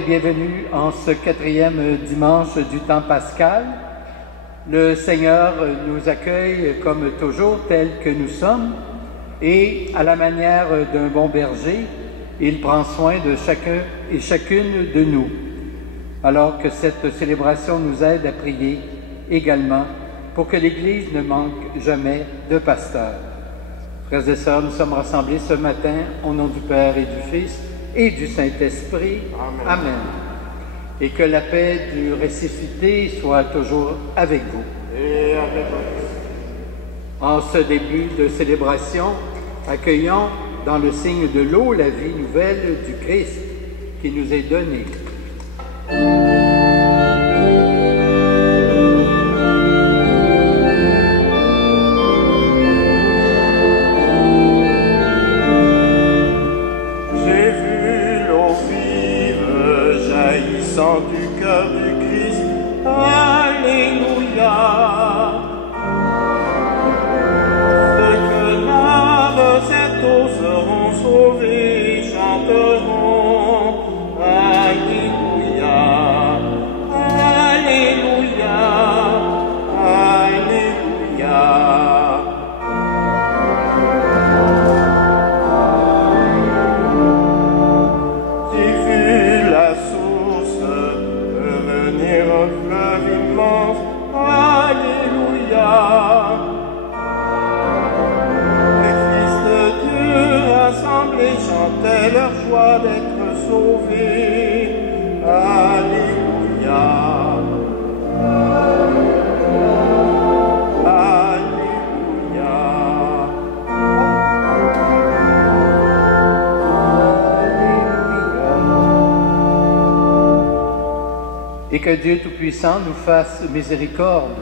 et bienvenue en ce 4e dimanche du temps pascal. Le Seigneur nous accueille comme toujours tels que nous sommes et à la manière d'un bon berger, il prend soin de chacun et chacune de nous. Alors que cette célébration nous aide à prier également pour que l'Église ne manque jamais de pasteur. Frères et sœurs, nous sommes rassemblés ce matin au nom du Père et du Fils et du Saint-Esprit. Amen. Amen. Et que la paix du ressuscité soit toujours avec vous. Et avec vous. En ce début de célébration, accueillons dans le signe de l'eau la vie nouvelle du Christ qui nous est donnée. Du cœur du Christ, Alléluia. Ceux que lave cette eau seront sauvés, chanteront Alléluia, Alléluia, Alléluia. Chantaient leur joie d'être sauvés. Alléluia. Alléluia. Et que Dieu Tout-Puissant nous fasse miséricorde,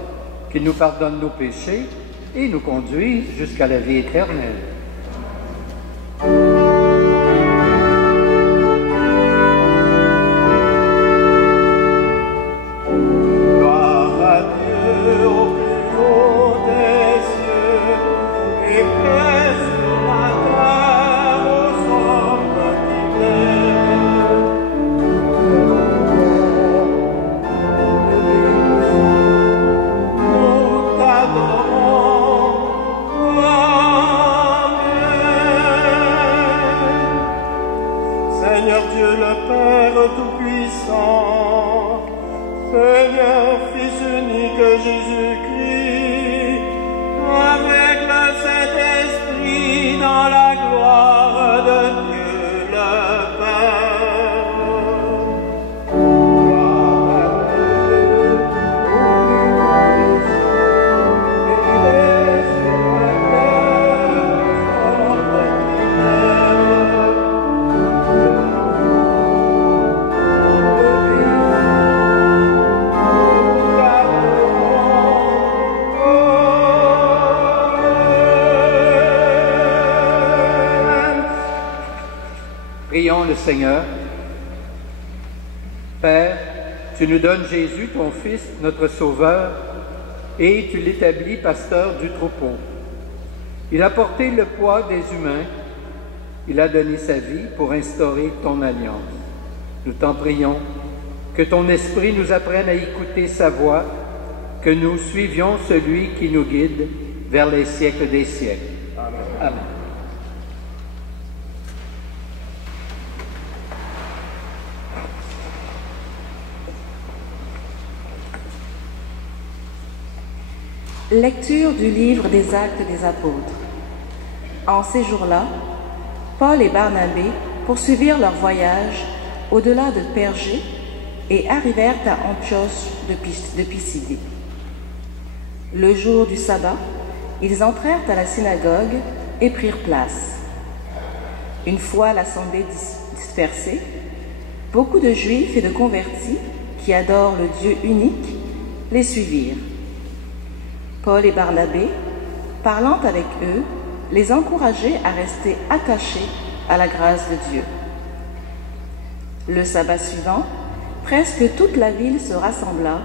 qu'il nous pardonne nos péchés et nous conduise jusqu'à la vie éternelle. Prions le Seigneur. Père, tu nous donnes Jésus, ton Fils, notre Sauveur, et tu l'établis pasteur du troupeau. Il a porté le poids des humains, il a donné sa vie pour instaurer ton alliance. Nous t'en prions, que ton esprit nous apprenne à écouter sa voix, que nous suivions celui qui nous guide vers les siècles des siècles. Amen. Amen. Lecture du livre des Actes des Apôtres. En ces jours-là, Paul et Barnabé poursuivirent leur voyage au-delà de Pergé et arrivèrent à Antioche de Pisidie. Le jour du sabbat, ils entrèrent à la synagogue et prirent place. Une fois l'assemblée dispersée, beaucoup de Juifs et de convertis qui adorent le Dieu unique les suivirent. Paul et Barnabé, parlant avec eux, les encourageaient à rester attachés à la grâce de Dieu. Le sabbat suivant, presque toute la ville se rassembla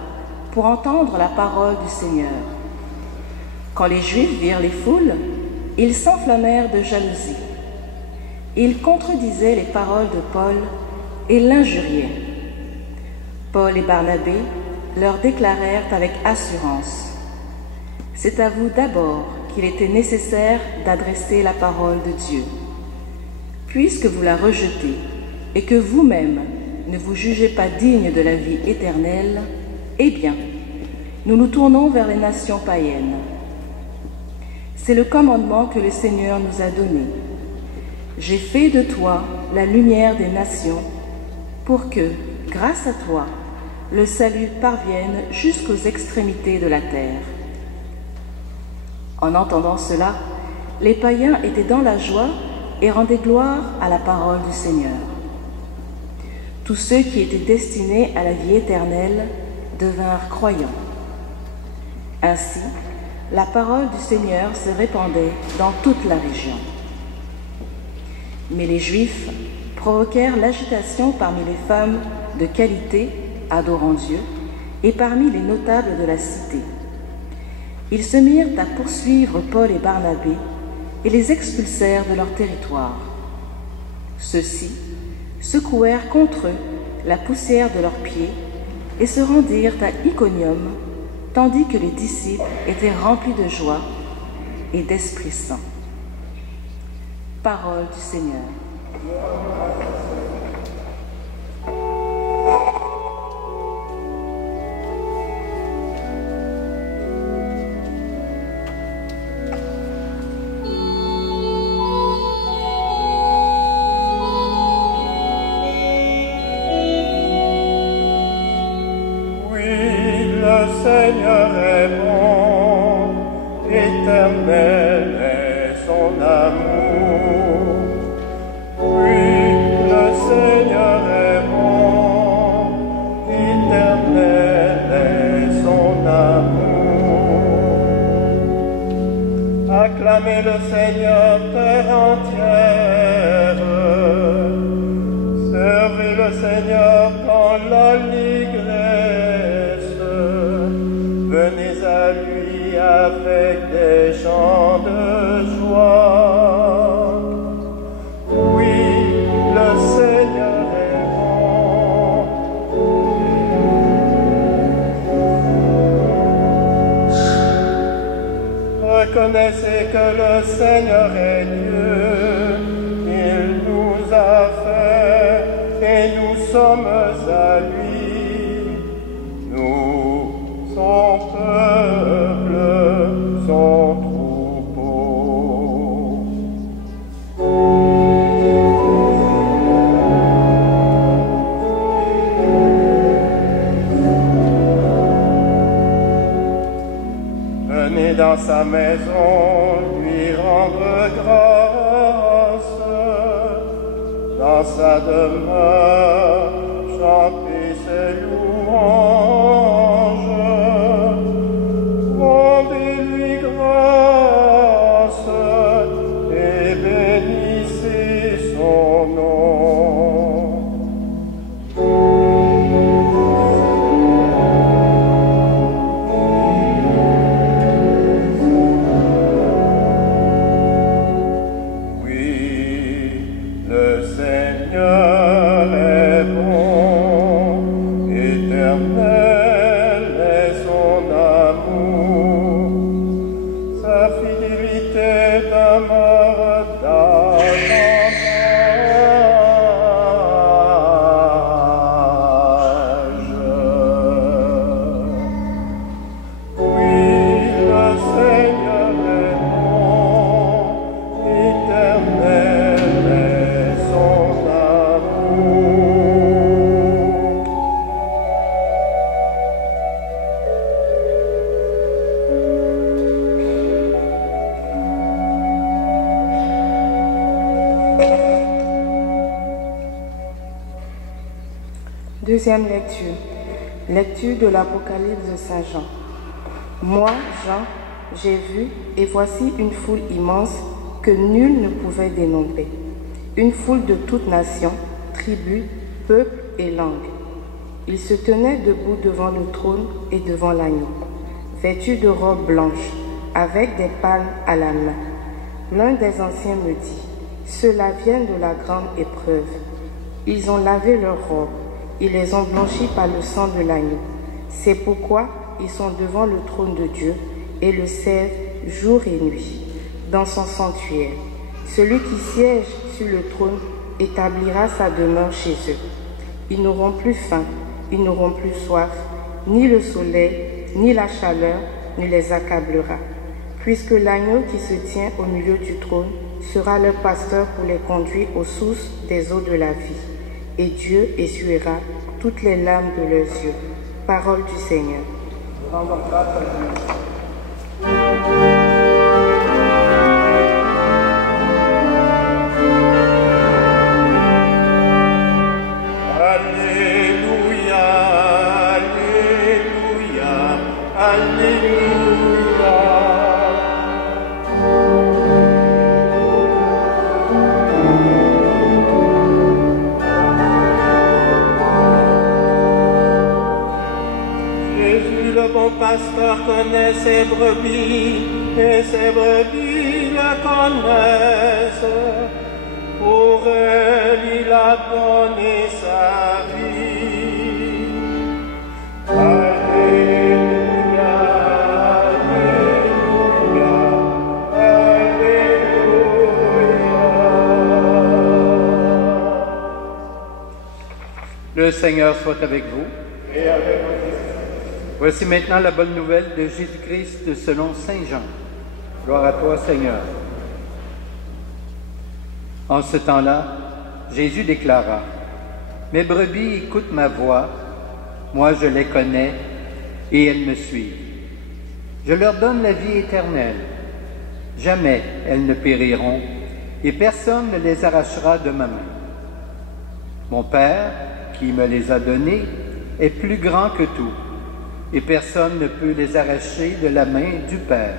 pour entendre la parole du Seigneur. Quand les Juifs virent les foules, ils s'enflammèrent de jalousie. Ils contredisaient les paroles de Paul et l'injuriaient. Paul et Barnabé leur déclarèrent avec assurance: « C'est à vous d'abord qu'il était nécessaire d'adresser la parole de Dieu. Puisque vous la rejetez et que vous-même ne vous jugez pas digne de la vie éternelle, eh bien, nous nous tournons vers les nations païennes. C'est le commandement que le Seigneur nous a donné. J'ai fait de toi la lumière des nations pour que, grâce à toi, le salut parvienne jusqu'aux extrémités de la terre. » En entendant cela, les païens étaient dans la joie et rendaient gloire à la parole du Seigneur. Tous ceux qui étaient destinés à la vie éternelle devinrent croyants. Ainsi, la parole du Seigneur se répandait dans toute la région. Mais les Juifs provoquèrent l'agitation parmi les femmes de qualité adorant Dieu et parmi les notables de la cité. Ils se mirent à poursuivre Paul et Barnabé et les expulsèrent de leur territoire. Ceux-ci secouèrent contre eux la poussière de leurs pieds et se rendirent à Iconium, tandis que les disciples étaient remplis de joie et d'Esprit Saint. Parole du Seigneur. Seigneur est bon, éternel est son amour. Oui, le Seigneur est bon, éternel est son amour. Acclamez le Seigneur, terre entière. Servez le Seigneur dans l'allégresse. Venez à lui avec des chants de joie. Oui, le Seigneur est bon. Reconnaissez que le Seigneur est Dieu. Il nous a fait et nous sommes à lui. Son peuple, son troupeau. Venez dans sa maison, lui rendre grâce, dans sa demeure, chanter ses louanges. Rendez-lui grâce et bénissez son nom. Oui, le Seigneur est bon, éternel est son amour. Sa fidélité demeure d'âge en âge. Oui, le Seigneur est bon, éternel est son amour. Deuxième lecture. Lecture de l'Apocalypse de Saint Jean. Moi, Jean, j'ai vu, et voici une foule immense que nul ne pouvait dénombrer. Une foule de toutes nations, tribus, peuples et langues. Ils se tenaient debout devant le trône et devant l'agneau, vêtus de robes blanches, avec des palmes à la main. L'un des anciens me dit: ceux-là viennent de la grande épreuve. Ils ont lavé leurs robes, ils les ont blanchis par le sang de l'agneau. C'est pourquoi ils sont devant le trône de Dieu et le servent jour et nuit dans son sanctuaire. Celui qui siège sur le trône établira sa demeure chez eux. Ils n'auront plus faim, ils n'auront plus soif, ni le soleil, ni la chaleur ne les accablera, puisque l'agneau qui se tient au milieu du trône sera leur pasteur pour les conduire aux sources des eaux de la vie, et Dieu essuiera toutes les larmes de leurs yeux. Parole du Seigneur. Alléluia, Alléluia, Alléluia. Jésus, le bon pasteur, connaît ses brebis, et ses brebis le connaissent. Pour elle, il a donné sa vie. Alléluia, Alléluia, Alléluia. Le Seigneur soit avec vous. Et avec votre esprit. Voici maintenant la bonne nouvelle de Jésus-Christ selon Saint Jean. Gloire à toi, Seigneur. En ce temps-là, Jésus déclara, « Mes brebis écoutent ma voix, moi je les connais, et elles me suivent. Je leur donne la vie éternelle. Jamais elles ne périront, et personne ne les arrachera de ma main. Mon Père, qui me les a donnés, est plus grand que tout, et personne ne peut les arracher de la main du Père.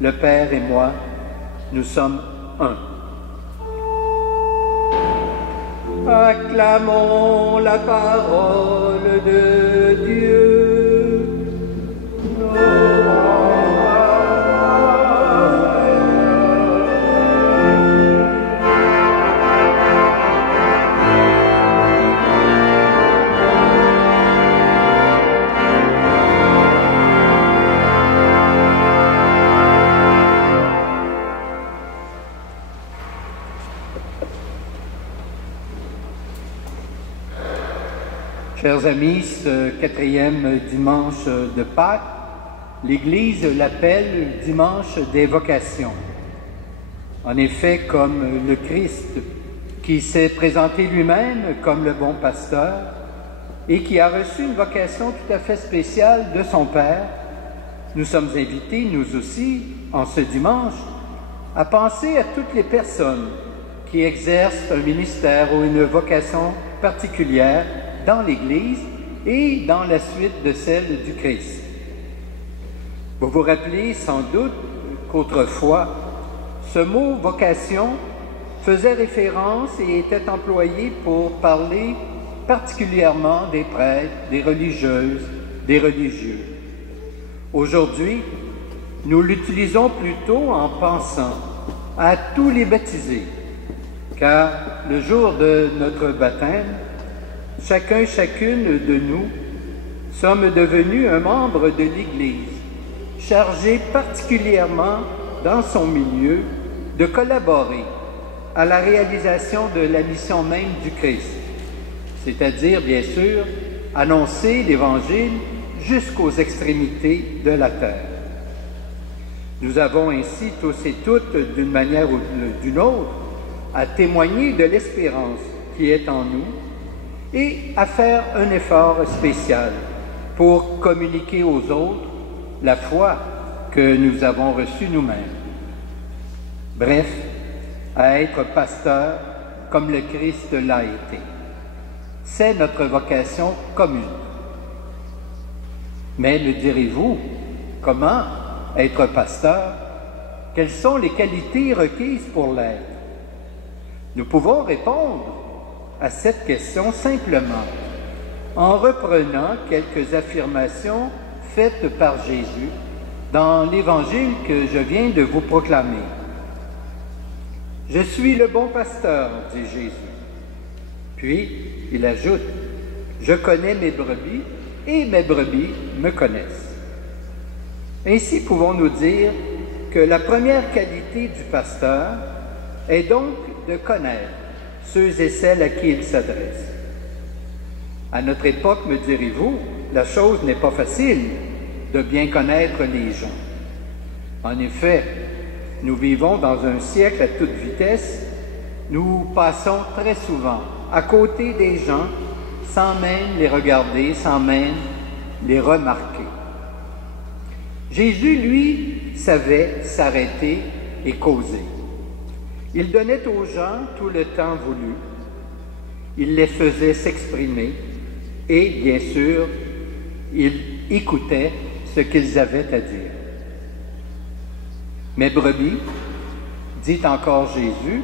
Le Père et moi, nous sommes un. » Acclamons la parole de Dieu. Chers amis, ce 4e dimanche de Pâques, l'Église l'appelle dimanche des vocations. En effet, comme le Christ qui s'est présenté lui-même comme le bon pasteur et qui a reçu une vocation tout à fait spéciale de son Père, nous sommes invités, nous aussi, en ce dimanche, à penser à toutes les personnes qui exercent un ministère ou une vocation particulière dans l'Église et dans la suite de celle du Christ. Vous vous rappelez sans doute qu'autrefois, ce mot « vocation » faisait référence et était employé pour parler particulièrement des prêtres, des religieuses, des religieux. Aujourd'hui, nous l'utilisons plutôt en pensant à tous les baptisés, car le jour de notre baptême, chacune de nous sommes devenus un membre de l'Église, chargé particulièrement dans son milieu de collaborer à la réalisation de la mission même du Christ, c'est-à-dire, bien sûr, annoncer l'Évangile jusqu'aux extrémités de la terre. Nous avons ainsi tous et toutes, d'une manière ou d'une autre, à témoigner de l'espérance qui est en nous et à faire un effort spécial pour communiquer aux autres la foi que nous avons reçue nous-mêmes. Bref, à être pasteur comme le Christ l'a été. C'est notre vocation commune. Mais me direz-vous, comment être pasteur? Quelles sont les qualités requises pour l'être? Nous pouvons répondre à cette question simplement en reprenant quelques affirmations faites par Jésus dans l'Évangile que je viens de vous proclamer. « Je suis le bon pasteur, dit Jésus. » Puis, il ajoute, « Je connais mes brebis et mes brebis me connaissent. Ainsi pouvons-nous dire que la première qualité du pasteur est donc de connaître ceux et celles à qui il s'adresse. À notre époque, me direz-vous, la chose n'est pas facile de bien connaître les gens. En effet, nous vivons dans un siècle à toute vitesse. Nous passons très souvent à côté des gens sans même les regarder, sans même les remarquer. Jésus, lui, savait s'arrêter et causer. Il donnait aux gens tout le temps voulu. Il les faisait s'exprimer et, bien sûr, il écoutait ce qu'ils avaient à dire. Mes brebis, dit encore Jésus,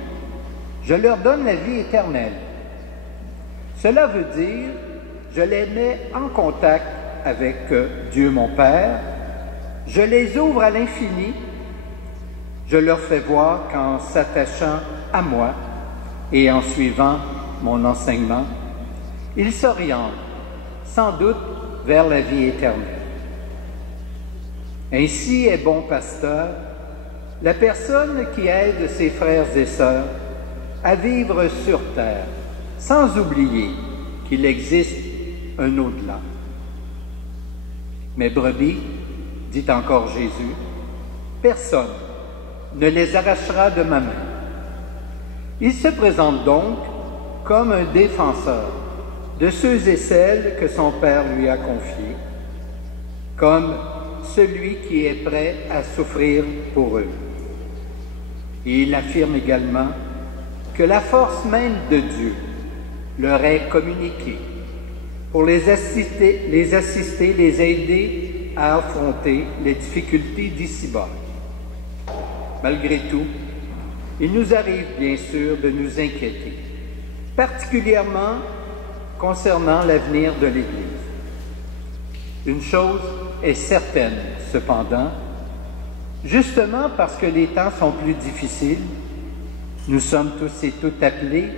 je leur donne la vie éternelle. Cela veut dire, je les mets en contact avec Dieu mon Père, je les ouvre à l'infini, je leur fais voir qu'en s'attachant à moi et en suivant mon enseignement, ils s'orientent sans doute vers la vie éternelle. Ainsi est bon pasteur la personne qui aide ses frères et sœurs à vivre sur terre, sans oublier qu'il existe un au-delà. Mes brebis, dit encore Jésus, personne ne les arrachera de ma main. Il se présente donc comme un défenseur de ceux et celles que son Père lui a confiés, comme celui qui est prêt à souffrir pour eux. Et il affirme également que la force même de Dieu leur est communiquée pour les assister, les aider à affronter les difficultés d'ici-bas. Malgré tout, il nous arrive bien sûr de nous inquiéter, particulièrement concernant l'avenir de l'Église. Une chose est certaine, cependant, justement parce que les temps sont plus difficiles, nous sommes tous et toutes appelés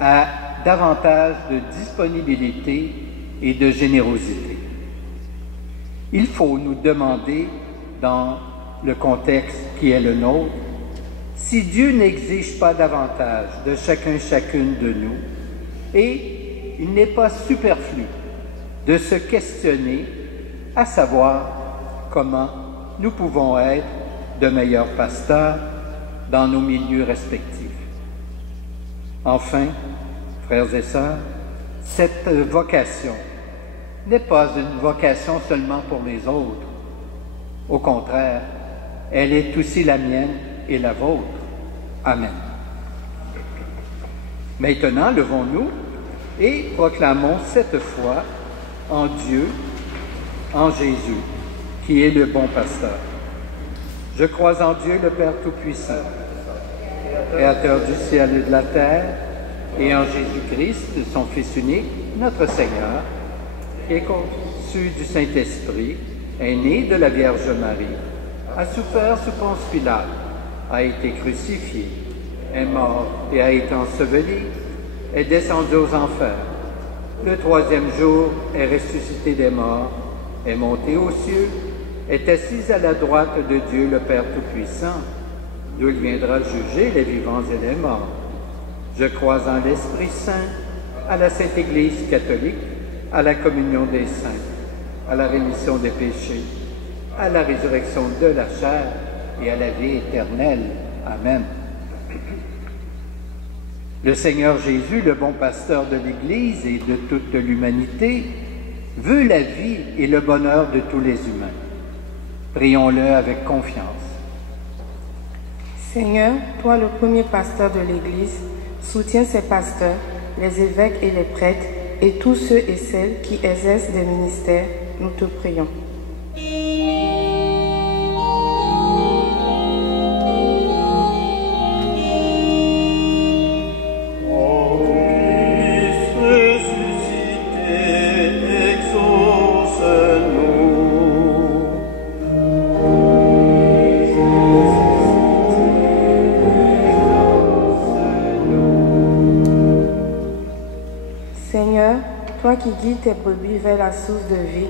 à davantage de disponibilité et de générosité. Il faut nous demander, dans le contexte qui est le nôtre, si Dieu n'exige pas davantage de chacune de nous, et il n'est pas superflu de se questionner à savoir comment nous pouvons être de meilleurs pasteurs dans nos milieux respectifs. Enfin, frères et sœurs, cette vocation n'est pas une vocation seulement pour les autres. Au contraire, elle est aussi la mienne et la vôtre. Amen. Maintenant, levons-nous et proclamons cette foi en Dieu, en Jésus, qui est le bon pasteur. Je crois en Dieu, le Père Tout-Puissant, Créateur du ciel et de la terre, et en Jésus-Christ, son Fils unique, notre Seigneur, qui est conçu du Saint-Esprit, est né de la Vierge Marie, a souffert sous Ponce Pilate, a été crucifié, est mort et a été enseveli, est descendu aux enfers. Le troisième jour est ressuscité des morts, est monté aux cieux, est assis à la droite de Dieu le Père Tout-Puissant, d'où il viendra juger les vivants et les morts. Je crois en l'Esprit Saint, à la Sainte Église catholique, à la communion des saints, à la rémission des péchés, à la résurrection de la chair et à la vie éternelle. Amen. Le Seigneur Jésus, le bon pasteur de l'Église et de toute l'humanité, veut la vie et le bonheur de tous les humains. Prions-le avec confiance. Seigneur, toi le premier pasteur de l'Église, soutiens ces pasteurs, les évêques et les prêtres, et tous ceux et celles qui exercent des ministères, nous te prions. Toi qui guides tes brebis vers la source de vie,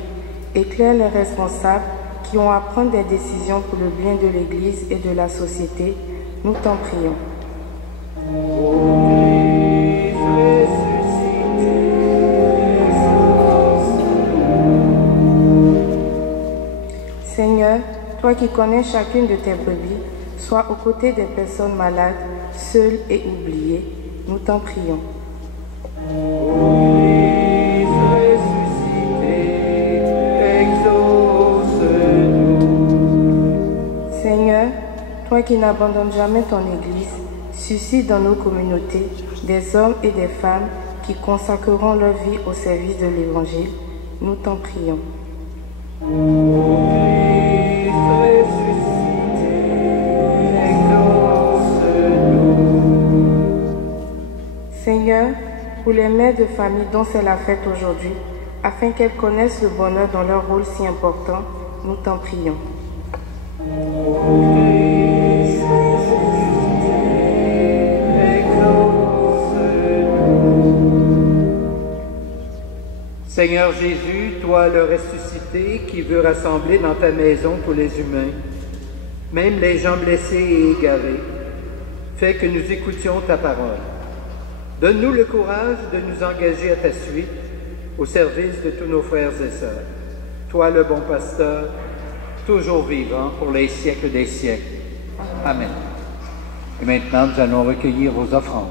éclaire les responsables qui ont à prendre des décisions pour le bien de l'Église et de la société, nous t'en prions. Seigneur, toi qui connais chacune de tes brebis, sois aux côtés des personnes malades, seules et oubliées, nous t'en prions. Seigneur, toi qui n'abandonnes jamais ton Église, suscite dans nos communautés des hommes et des femmes qui consacreront leur vie au service de l'Évangile, nous t'en prions. Seigneur, pour les mères de famille dont c'est la fête aujourd'hui, afin qu'elles connaissent le bonheur dans leur rôle si important, nous t'en prions. Seigneur Jésus, toi le ressuscité qui veux rassembler dans ta maison tous les humains, même les gens blessés et égarés, fais que nous écoutions ta parole. Donne-nous le courage de nous engager à ta suite, au service de tous nos frères et sœurs. Toi le bon pasteur, toujours vivant pour les siècles des siècles. Amen. Et maintenant, nous allons recueillir vos offrandes.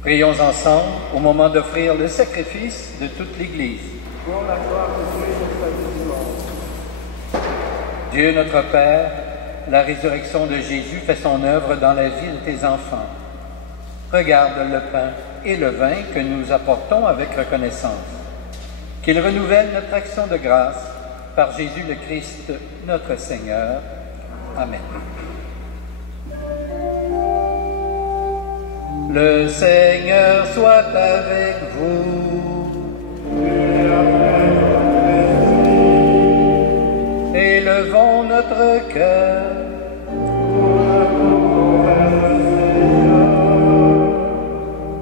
Prions ensemble au moment d'offrir le sacrifice de toute l'Église. Pour la gloire de Dieu et notre vie. Dieu notre Père, la résurrection de Jésus fait son œuvre dans la vie de tes enfants. Regarde le pain et le vin que nous apportons avec reconnaissance. Qu'il renouvelle notre action de grâce par Jésus le Christ, notre Seigneur. Amen. Le Seigneur soit avec vous. Élevons notre cœur.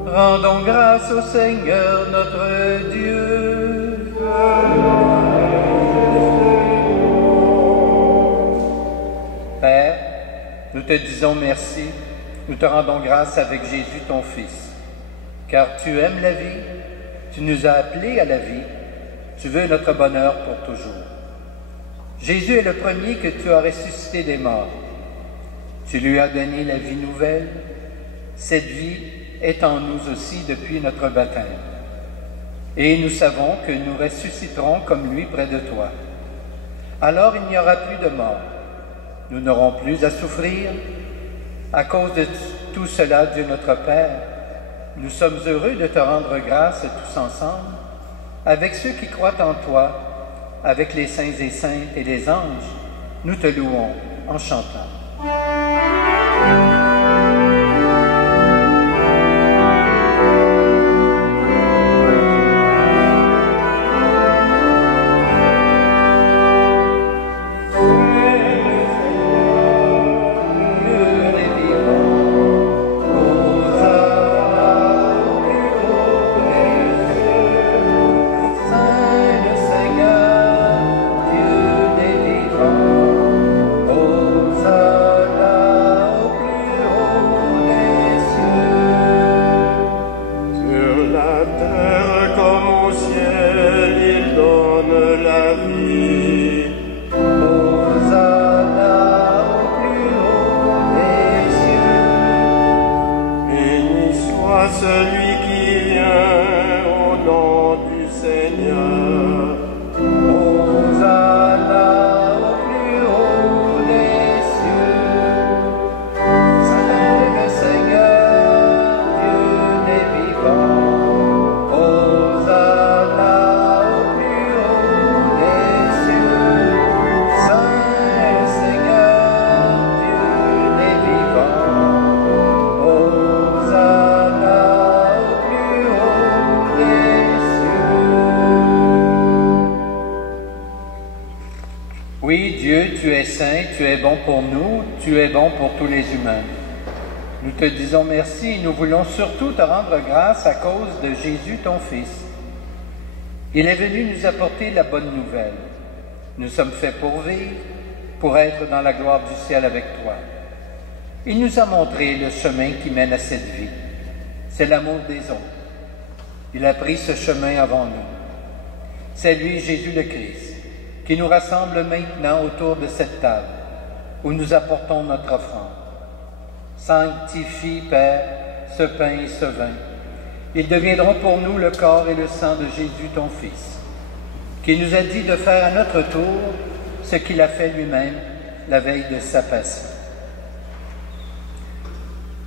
Rendons grâce au Seigneur notre Dieu. Père, nous te disons merci. Nous te rendons grâce avec Jésus, ton Fils, car tu aimes la vie, tu nous as appelés à la vie, tu veux notre bonheur pour toujours. Jésus est le premier que tu as ressuscité des morts. Tu lui as donné la vie nouvelle. Cette vie est en nous aussi depuis notre baptême. Et nous savons que nous ressusciterons comme lui près de toi. Alors il n'y aura plus de mort. Nous n'aurons plus à souffrir. À cause de tout cela, Dieu notre Père, nous sommes heureux de te rendre grâce tous ensemble, avec ceux qui croient en toi, avec les saints et saintes et les anges, nous te louons en chantant. Seigneur. Hosanna au plus haut des cieux. Saint le Seigneur, Dieu des vivants. Hosanna au plus haut des cieux. Saint le Seigneur, Dieu des vivants. Hosanna au plus haut des cieux. Oui, Dieu, tu es saint, tu es bon pour nous, tu es bon pour tous les humains. Nous te disons merci et nous voulons surtout te rendre grâce à cause de Jésus, ton Fils. Il est venu nous apporter la bonne nouvelle. Nous sommes faits pour vivre, pour être dans la gloire du ciel avec toi. Il nous a montré le chemin qui mène à cette vie. C'est l'amour des autres. Il a pris ce chemin avant nous. C'est lui, Jésus le Christ, qui nous rassemble maintenant autour de cette table, où nous apportons notre offrande. Sanctifie, Père, ce pain et ce vin. Ils deviendront pour nous le corps et le sang de Jésus, ton Fils, qui nous a dit de faire à notre tour ce qu'il a fait lui-même la veille de sa passion.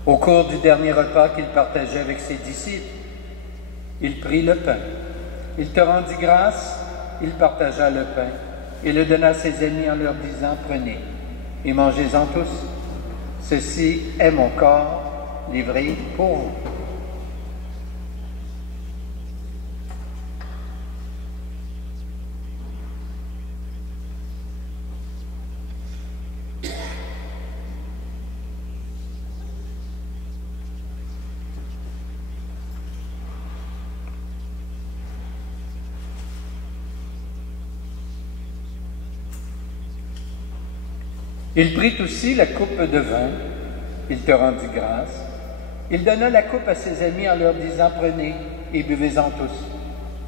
Au cours du dernier repas qu'il partageait avec ses disciples, il prit le pain. Il te rendit grâce, il partagea le pain et le donna à ses amis en leur disant « Prenez et mangez-en tous. Ceci est mon corps livré pour vous. » Il prit aussi la coupe de vin, il te rendit grâce. Il donna la coupe à ses amis en leur disant « Prenez et buvez-en tous,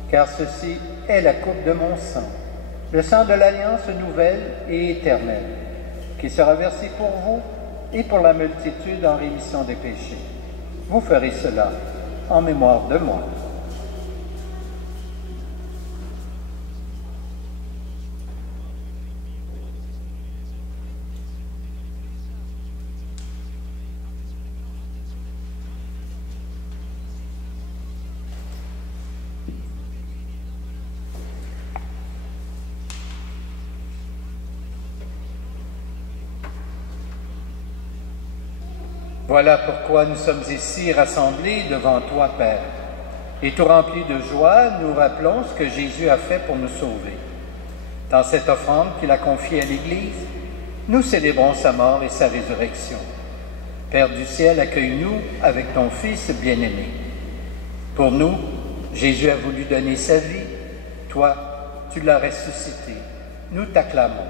car ceci est la coupe de mon sang, le sang de l'alliance nouvelle et éternelle, qui sera versé pour vous et pour la multitude en rémission des péchés. Vous ferez cela en mémoire de moi. » Voilà pourquoi nous sommes ici rassemblés devant toi, Père. Et tout remplis de joie, nous rappelons ce que Jésus a fait pour nous sauver. Dans cette offrande qu'il a confiée à l'Église, nous célébrons sa mort et sa résurrection. Père du ciel, accueille-nous avec ton Fils bien-aimé. Pour nous, Jésus a voulu donner sa vie. Toi, tu l'as ressuscité. Nous t'acclamons.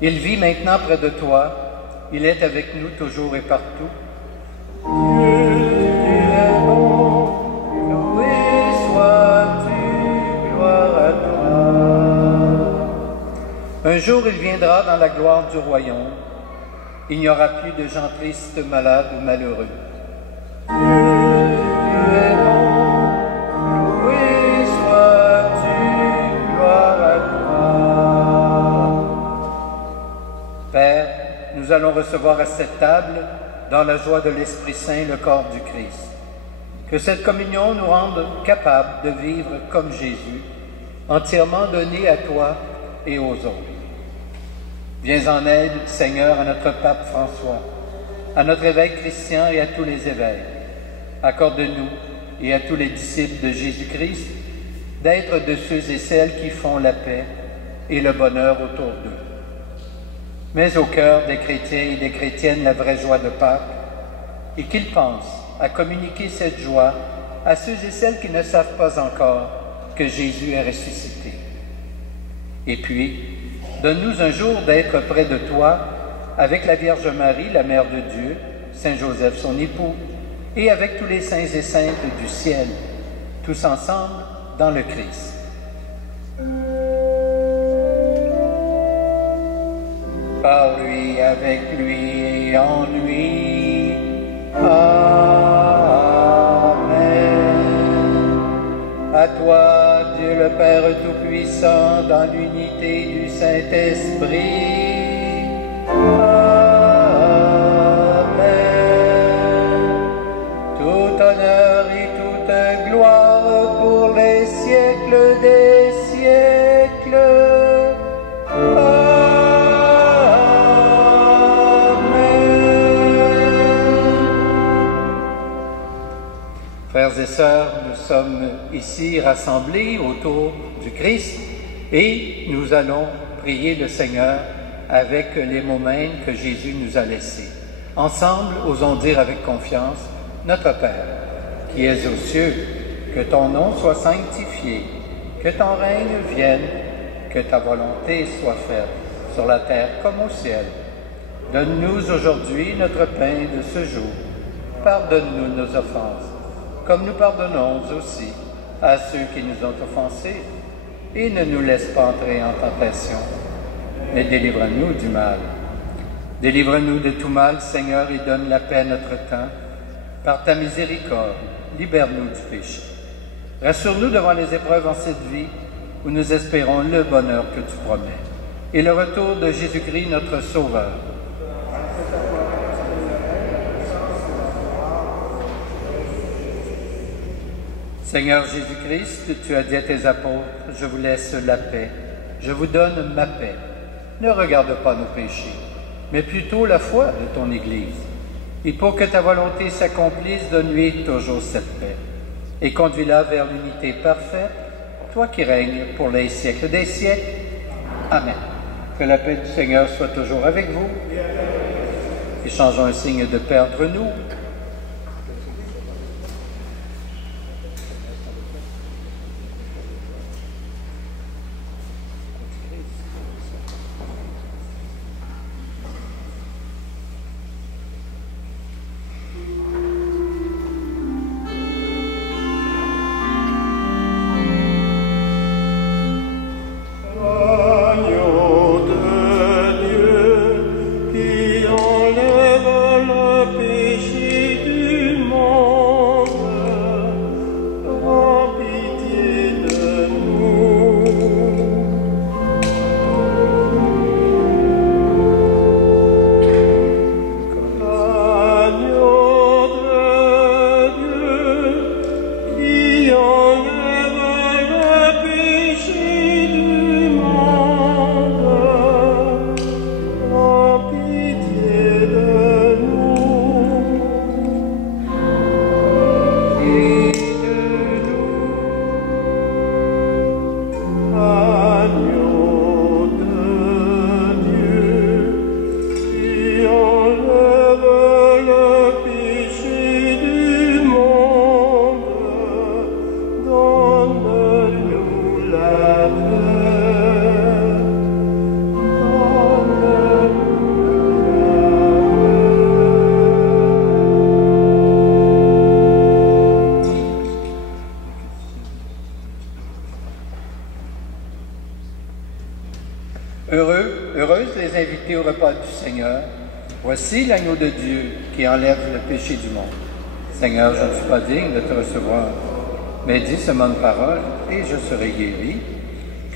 Il vit maintenant près de toi, il est avec nous toujours et partout. Dieu, tu es bon, loué sois-tu, gloire à toi. Un jour il viendra dans la gloire du royaume, il n'y aura plus de gens tristes, malades ou malheureux. Dieu, tu es bon, loué sois-tu, gloire à toi. Père, nous allons recevoir à cette table, dans la joie de l'Esprit Saint, le corps du Christ. Que cette communion nous rende capables de vivre comme Jésus, entièrement donné à toi et aux autres. Viens en aide, Seigneur, à notre pape François, à notre évêque Christian et à tous les évêques. Accorde-nous et à tous les disciples de Jésus-Christ d'être de ceux et celles qui font la paix et le bonheur autour d'eux. Mets au cœur des chrétiens et des chrétiennes la vraie joie de Pâques et qu'ils pensent à communiquer cette joie à ceux et celles qui ne savent pas encore que Jésus est ressuscité. Et puis, Donne-nous un jour d'être près de toi, avec la Vierge Marie, la Mère de Dieu, Saint Joseph, son époux, et avec tous les saints et saintes du ciel, tous ensemble dans le Christ. Par lui, avec lui et en lui. Amen. À toi, Dieu le Père Tout-Puissant, dans l'unité du Saint-Esprit. Amen. Tout honneur et toute gloire pour les siècles des siècles. Frères et sœurs, nous sommes ici rassemblés autour du Christ et nous allons prier le Seigneur avec les mots mêmes que Jésus nous a laissés. Ensemble, osons dire avec confiance, Notre Père, qui es aux cieux, que ton nom soit sanctifié, que ton règne vienne, que ta volonté soit faite, sur la terre comme au ciel. Donne-nous aujourd'hui notre pain de ce jour. Pardonne-nous nos offenses, comme nous pardonnons aussi à ceux qui nous ont offensés, et ne nous laisse pas entrer en tentation, mais délivre-nous du mal. Délivre-nous de tout mal, Seigneur, et donne la paix à notre temps. Par ta miséricorde, libère-nous du péché. Rassure-nous devant les épreuves en cette vie, où nous espérons le bonheur que tu promets, et le retour de Jésus-Christ, notre Sauveur. Seigneur Jésus-Christ, tu as dit à tes apôtres, je vous laisse la paix, je vous donne ma paix. Ne regarde pas nos péchés, mais plutôt la foi de ton Église. Et pour que ta volonté s'accomplisse, donne-lui toujours cette paix. Et conduis-la vers l'unité parfaite, toi qui règnes pour les siècles des siècles. Amen. Que la paix du Seigneur soit toujours avec vous. Échangeons un signe de paix entre nous. Heureuses les invités au repas du Seigneur. Voici l'agneau de Dieu qui enlève le péché du monde. Seigneur, je ne suis pas digne de te recevoir, mais dis seulement une parole et je serai guéri.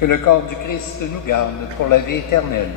Que le corps du Christ nous garde pour la vie éternelle.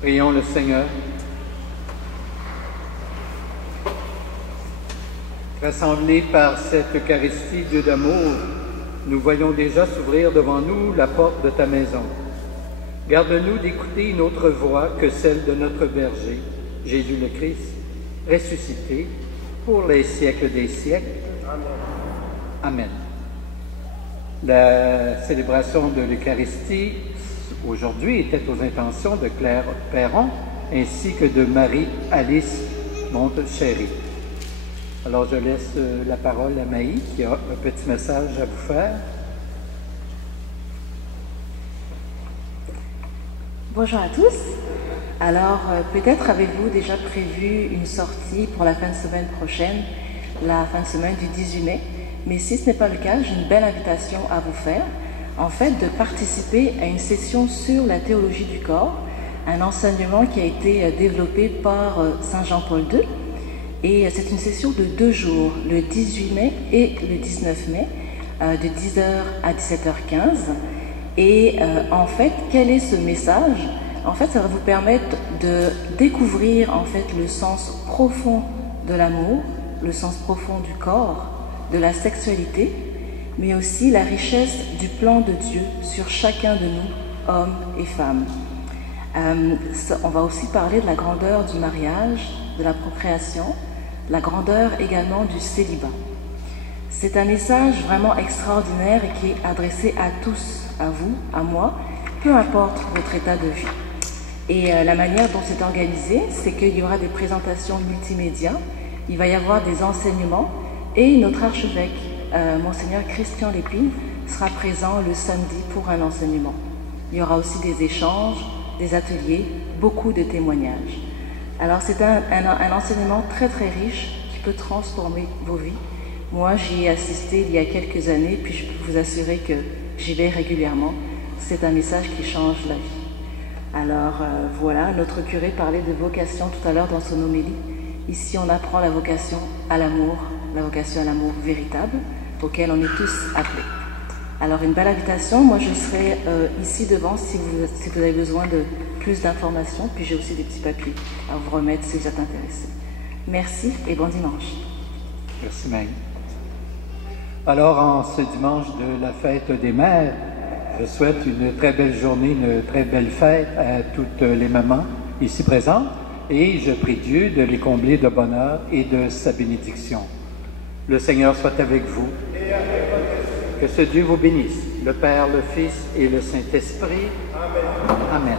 Prions le Seigneur. Rassemblés par cette Eucharistie, Dieu d'amour, nous voyons déjà s'ouvrir devant nous la porte de ta maison. Garde-nous d'écouter une autre voix que celle de notre berger, Jésus le Christ, ressuscité pour les siècles des siècles. Amen. Amen. La célébration de l'Eucharistie aujourd'hui était aux intentions de Claire Perron ainsi que de Marie-Alice Montechéry. Alors je laisse la parole à Maï qui a un petit message à vous faire. Bonjour à tous. Alors peut-être avez-vous déjà prévu une sortie pour la fin de semaine prochaine, la fin de semaine du 18 mai. Mais si ce n'est pas le cas, j'ai une belle invitation à vous faire, en fait, de participer à une session sur la théologie du corps, un enseignement qui a été développé par Saint Jean-Paul II. Et c'est une session de 2 jours, le 18 mai et le 19 mai, de 10h à 17h15. Et en fait, quel est ce message? En fait, ça va vous permettre de découvrir en fait le sens profond de l'amour, le sens profond du corps, de la sexualité, mais aussi la richesse du plan de Dieu sur chacun de nous, hommes et femmes. On va aussi parler de la grandeur du mariage, de la procréation, la grandeur également du célibat. C'est un message vraiment extraordinaire et qui est adressé à tous, à vous, à moi, peu importe votre état de vie. Et la manière dont c'est organisé, c'est qu'il y aura des présentations multimédia, il va y avoir des enseignements, et notre archevêque, Monseigneur Christian Lépine, sera présent le samedi pour un enseignement. Il y aura aussi des échanges, des ateliers, beaucoup de témoignages. Alors c'est un enseignement très très riche qui peut transformer vos vies. Moi j'y ai assisté il y a quelques années, puis je peux vous assurer que j'y vais régulièrement. C'est un message qui change la vie. Alors voilà, notre curé parlait de vocation tout à l'heure dans son homélie. Ici on apprend la vocation à l'amour véritable, auquel on est tous appelés. Alors une belle invitation, moi je serai ici devant si vous avez besoin de plus d'informations, puis j'ai aussi des petits papiers à vous remettre si vous êtes intéressés. Merci et bon dimanche. Merci Maï. Alors en ce dimanche de la fête des mères, je souhaite une très belle journée, une très belle fête à toutes les mamans ici présentes et je prie Dieu de les combler de bonheur et de sa bénédiction. Le Seigneur soit avec vous. Et avec votre esprit. Que ce Dieu vous bénisse, le Père, le Fils et le Saint-Esprit. Amen. Amen.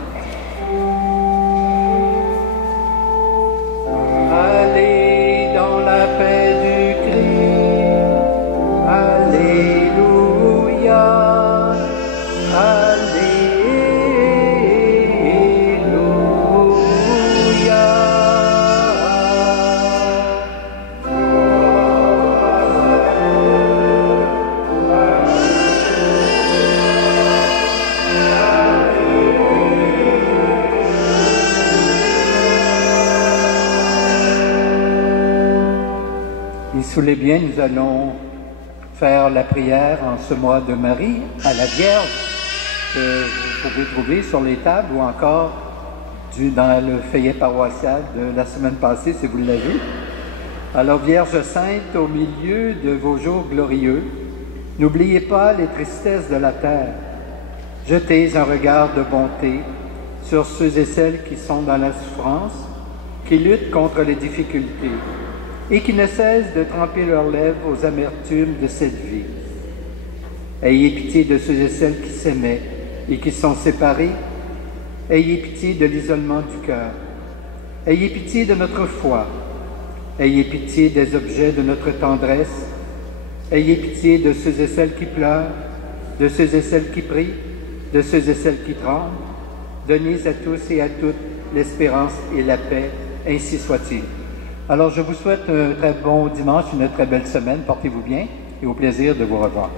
Allez dans la paix du Christ. Alléluia. Alléluia. Sous les biens, nous allons faire la prière en ce mois de Marie à la Vierge que vous pouvez trouver sur les tables ou encore dans le feuillet paroissial de la semaine passée si vous l'avez. Alors Vierge Sainte, au milieu de vos jours glorieux, n'oubliez pas les tristesses de la terre. Jetez un regard de bonté sur ceux et celles qui sont dans la souffrance, qui luttent contre les difficultés et qui ne cessent de tremper leurs lèvres aux amertumes de cette vie. Ayez pitié de ceux et celles qui s'aimaient et qui sont séparés. Ayez pitié de l'isolement du cœur. Ayez pitié de notre foi. Ayez pitié des objets de notre tendresse. Ayez pitié de ceux et celles qui pleurent, de ceux et celles qui prient, de ceux et celles qui tremblent. Donnez à tous et à toutes l'espérance et la paix, ainsi soit-il. Alors, je vous souhaite un très bon dimanche, une très belle semaine. Portez-vous bien et au plaisir de vous revoir.